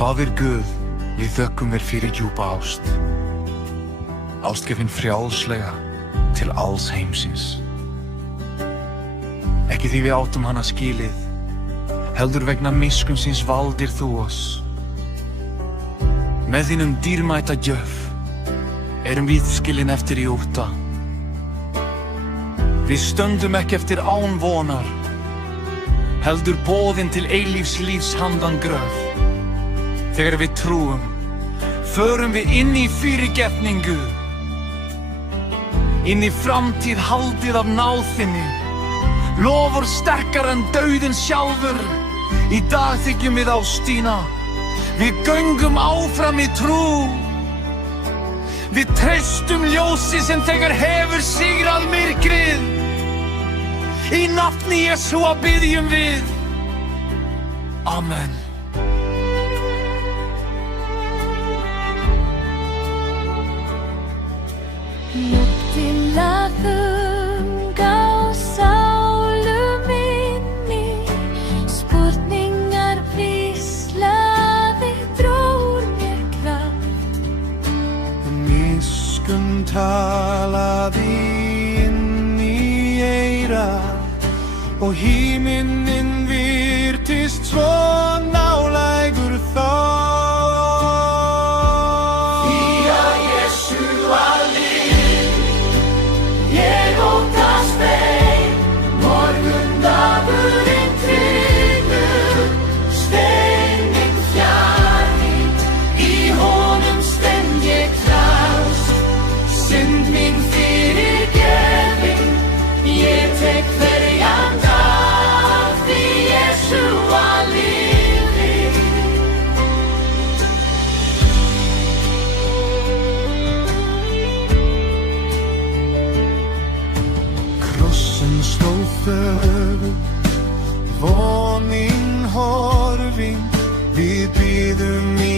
Faðir Guð, við þökkum þér fyrir djúpa ást. Ástgefin frjálslega til alls heimsins. Ekki því við áttum hana skilið, heldur vegna miskunnsins valdir þú oss. Með þínum dýrmæta gjöf erum við skilin eftir í ótta. Við stöndum ekki eftir án vonar, heldur boðin til eilífs lífs handan gröf. Þegar við trúum, förum við inn í fyrirgefningu, inn í framtíð haldið af náð þinni. Lofur sterkar en dauðinn sjálfur, í dag þykjum við á Stína. Við göngum áfram í trú, við treystum ljósi sem þegar hefur sigrað myrkrið. Í nafni Jesúa biðjum við, Amen. Nóttina þunga og sálu minni, spurningar hvíslaði drór mér kraft. Miskunn talaði inn í eyra og himinninn virtist svo nálægur þá. Fía Jesúa lið, ég óttast ei, morgundagurinn tryggður, steinninn fjarri, í honum stend ég klást. Synd mín fyrirgefin, ég tek hverjan dag, því Jesúa lifir. Krossen stóð þögul, vonin horfin, við bíðum í